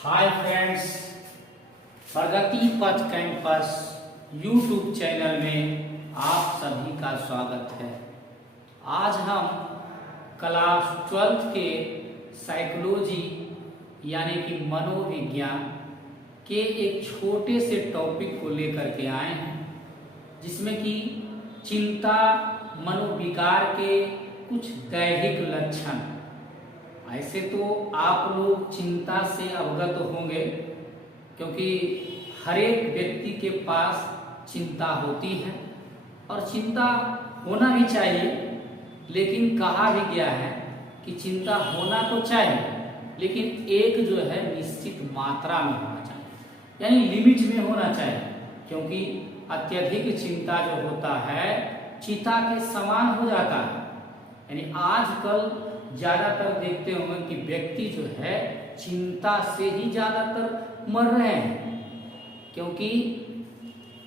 Hi friends, प्रगति पथ campus YouTube channel में आप सभी का स्वागत है। आज हम क्लास 12 के साइकोलॉजी यानी कि मनोविज्ञान के एक छोटे से टॉपिक को लेकर के आए हैं, जिसमें कि चिंता मनोविकार के कुछ दैहिक लक्षण। ऐसे तो आप लोग चिंता से अवगत होंगे, क्योंकि हर एक व्यक्ति के पास चिंता होती है और चिंता होना भी चाहिए। लेकिन कहा भी गया है कि चिंता होना तो चाहिए, लेकिन एक जो है निश्चित मात्रा में होना चाहिए, यानी लिमिट में होना चाहिए। क्योंकि अत्यधिक चिंता जो होता है चिता के समान हो जाता है। यानी आजकल ज्यादातर देखते होंगे कि व्यक्ति जो है चिंता से ही ज्यादातर मर रहे हैं, क्योंकि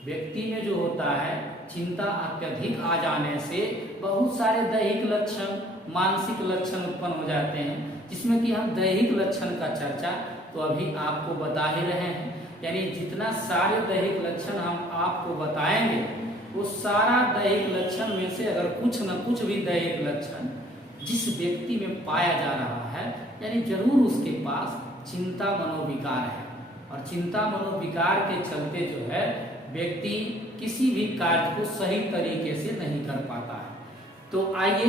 व्यक्ति में जो होता है चिंता अत्यधिक आ जाने से बहुत सारे दैहिक लक्षण, मानसिक लक्षण उत्पन्न हो जाते हैं, जिसमें कि हम दैहिक लक्षण का चर्चा तो अभी आपको बता ही रहे हैं। यानी जितना सारे दैहिक लक्षण हम आपको बताएंगे, वो सारा दैहिक लक्षण में से अगर कुछ न कुछ भी दैहिक लक्षण जिस व्यक्ति में पाया जा रहा है, यानी जरूर उसके पास चिंता मनोविकार है। और चिंता मनोविकार के चलते जो है व्यक्ति किसी भी कार्य को सही तरीके से नहीं कर पाता है। तो आइए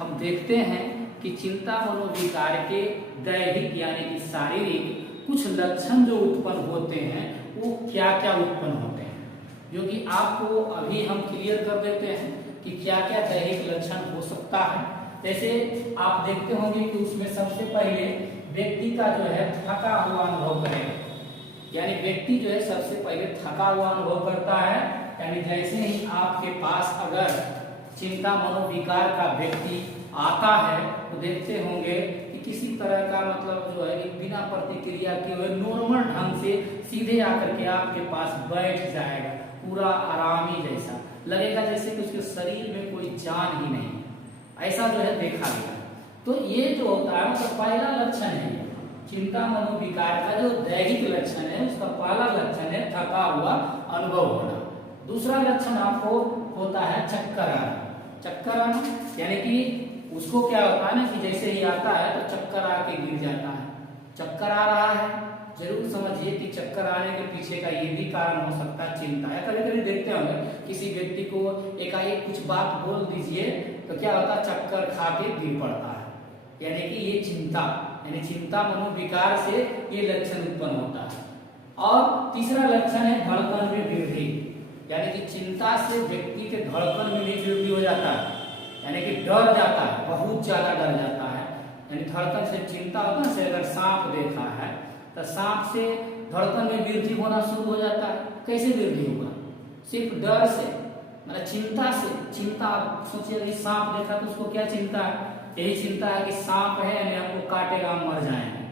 हम देखते हैं कि चिंता मनोविकार के दैहिक यानी कि शारीरिक कुछ लक्षण जो उत्पन्न होते हैं वो क्या क्या उत्पन्न होते हैं, जो कि आपको अभी हम क्लियर कर देते हैं कि क्या क्या दैहिक लक्षण हो सकता है। जैसे आप देखते होंगे कि उसमें सबसे पहले व्यक्ति का जो है थका हुआ अनुभव करेगा। यानी व्यक्ति जो है सबसे पहले थका हुआ अनुभव करता है। यानी जैसे ही आपके पास अगर चिंता मनोविकार का व्यक्ति आता है तो देखते होंगे कि किसी तरह का मतलब जो है बिना प्रतिक्रिया किए हुए नॉर्मल ढंग से सीधे आकर के आपके पास बैठ जाएगा, पूरा आरामी जैसा लगेगा, जैसे कि उसके शरीर में कोई जान ही नहीं, ऐसा जो है देखा गया। तो ये जो होता है उसका पहला लक्षण है चिंता मनोविकार का जो दैहिक लक्षण है, उसका पहला लक्षण है थका हुआ अनुभव होना। दूसरा लक्षण आपको होता है चक्कर आना। चक्कर आना यानी कि उसको क्या होता है ना कि जैसे ही आता है तो चक्कर आके गिर जाता है। चक्कर आ रहा है, जरूर समझिए कि चक्कर आने के पीछे का ये भी कारण हो सकता है चिंता है। कभी कभी देखते होंगे किसी व्यक्ति को एकाएक कुछ बात बोल दीजिए तो क्या होता है, चक्कर खा के गिर पड़ता है। यानी कि ये चिंता यानी चिंता मनोविकार से ये लक्षण उत्पन्न होता है। और तीसरा लक्षण है धड़कन में वृद्धि। यानी कि चिंता से व्यक्ति के धड़कन में भी वृद्धि हो जाता है, यानी कि डर जाता है, बहुत ज्यादा डर जाता है। यानी धड़कन से चिंता होता है, अगर सांप देखा है तो सांप से धड़कन में वृद्धि होना शुरू हो जाता है। कैसे वृद्धि होगा? सिर्फ डर से, मतलब चिंता से। चिंता सोचिए कि सांप देखा तो उसको क्या चिंता है? यही चिंता है कि सांप है यानी हमको काटेगा, हम मर जाएंगे।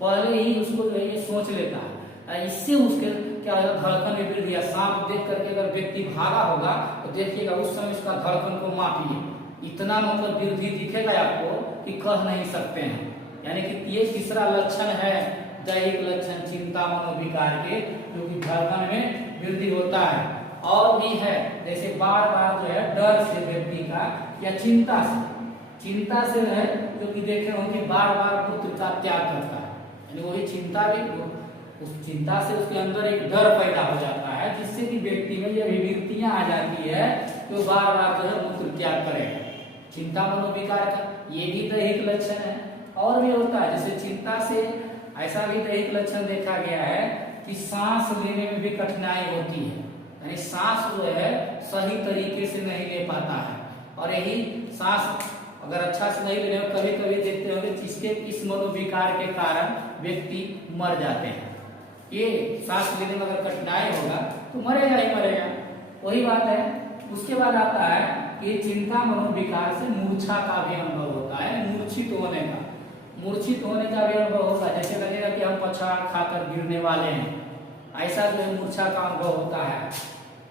पहले ही उसको जो है ये सोच लेता है। इससे उसके क्या होगा, धड़कन में वृद्धि। सांप देख करके अगर व्यक्ति भागा होगा तो देखिएगा उस समय उसका धड़कन को मापिए, इतना मतलब वृद्धि दिखेगा आपको कि कह नहीं सकते हैं। यानी कि ये तीसरा लक्षण है दैहिक लक्षण चिंता मनोविकार के, जो कि धड़कन में वृद्धि होता है। और भी है, जैसे बार बार जो है डर से व्यक्ति का या चिंता से है, जो कि देखे होंगे बार बार पुत्र का त्याग करता है। यानी वही चिंता भी, उस चिंता से उसके अंदर एक डर पैदा हो जाता है, जिससे कि व्यक्ति में ये अभिवृत्तियां आ जाती है तो बार बार जो है पुत्र त्याग करेगा। चिंता मनोविकार का ये भी दैहिक लक्षण है। और भी होता है, जैसे चिंता से ऐसा भी दैहिक लक्षण देखा गया है कि सांस लेने में भी कठिनाई होती है। यानी सांस जो है सही तरीके से नहीं ले पाता है, और यही सांस अगर अच्छा से नहीं ले, कभी कभी देखते होंगे जिसके इस मनोविकार के कारण व्यक्ति मर जाते हैं। ये सांस लेने में अगर कठिनाई होगा तो मरेगा ही मरेगा, वही बात है। उसके बाद आता है कि चिंता मनोविकार से मूर्छा का भी अनुभव होता है, मूर्छित होने का भी अनुभव होगा। जैसे लगेगा कि हम पछाड़ खाकर गिरने वाले हैं, ऐसा जो है मूर्छा का अनुभव होता है।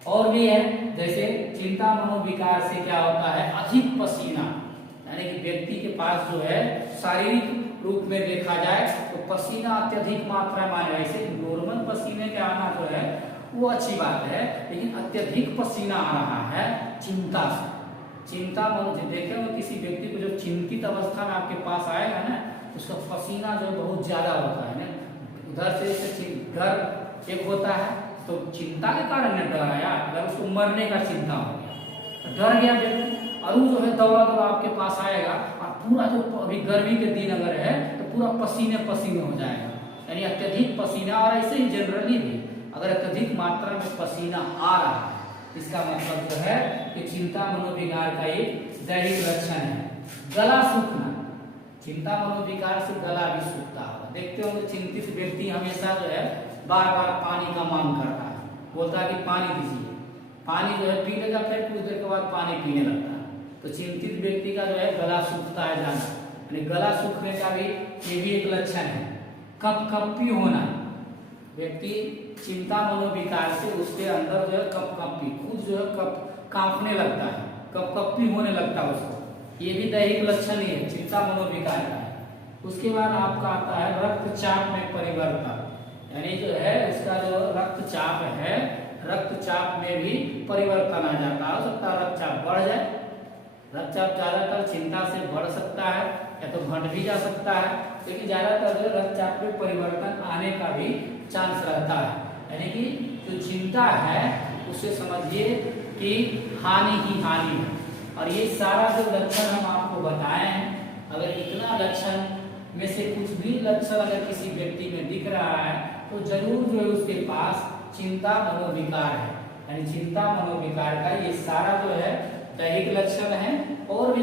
और भी है, जैसे चिंता मनोविकार से क्या होता है, अधिक पसीना। यानी कि व्यक्ति के पास जो है शारीरिक रूप में देखा जाए तो पसीना अत्यधिक मात्रा में आने, ऐसे नॉर्मल पसीने के आना जो है वो अच्छी बात है, लेकिन अत्यधिक पसीना आ रहा है चिंता से। चिंता मतलब देखे हो किसी व्यक्ति को जब चिंतित अवस्था में आपके पास आएगा ना, उसका पसीना जो है बहुत ज्यादा होता है ना, उधर से डर एक होता है, तो चिंता के कारण न डर आया, अगर उसको मरने का चिंता हो गया, डर गया व्यक्ति, और वो जो है दौड़ा दौड़ा आपके पास आएगा, और पूरा जो अभी गर्मी के दिन अगर है तो पूरा पसीने पसीने हो जाएगा, यानी अत्यधिक पसीना। और ऐसे ही जनरली भी अगर अत्यधिक मात्रा में पसीना आ रहा है, इसका मतलब जो है कि चिंता मनोविकार का एक दैहिक लक्षण है। गला सूखना, चिंता मनोविकार से गला भी सूखता होगा। देखते होंगे चिंतित व्यक्ति हमेशा जो है बार बार पानी का मांग करता है, बोलता है कि पानी दीजिए, पानी जो है पी लेगा, फिर कुछ देर के बाद पानी पीने लगता है। तो चिंतित व्यक्ति का जो है गला सूखता है जाना, यानी गला सूखने का भी ये भी एक लक्षण है। कपकपी होना, व्यक्ति चिंता मनोविकार से उसके अंदर जो है कपकपी, खुद जो है कांपने लगता है, कपकपी होने लगता है उसको, ये भी दैहिक लक्षण ही है, चिंता मनोविकार का है। उसके बाद आपका आता है रक्तचाप में परिवर्तन, यानी जो है उसका जो रक्तचाप है, रक्तचाप में भी परिवर्तन आ जाता है। हो सकता है रक्तचाप बढ़ जाए, रक्तचाप ज्यादातर चिंता से बढ़ सकता है या तो घट भी जा सकता है, लेकिन ज्यादातर जो रक्तचाप में परिवर्तन आने का भी चांस रहता है। यानी कि जो चिंता है उसे समझिए कि हानि ही हानि है। और ये सारा जो लक्षण हम आपको बताए हैं, अगर इतना लक्षण में से कुछ भी लक्षण अगर किसी व्यक्ति में दिख रहा है तो जरूर जो है उसके पास चिंता मनोविकार है। यानी चिंता मनोविकार का ये सारा जो है दैहिक लक्षण है। और भी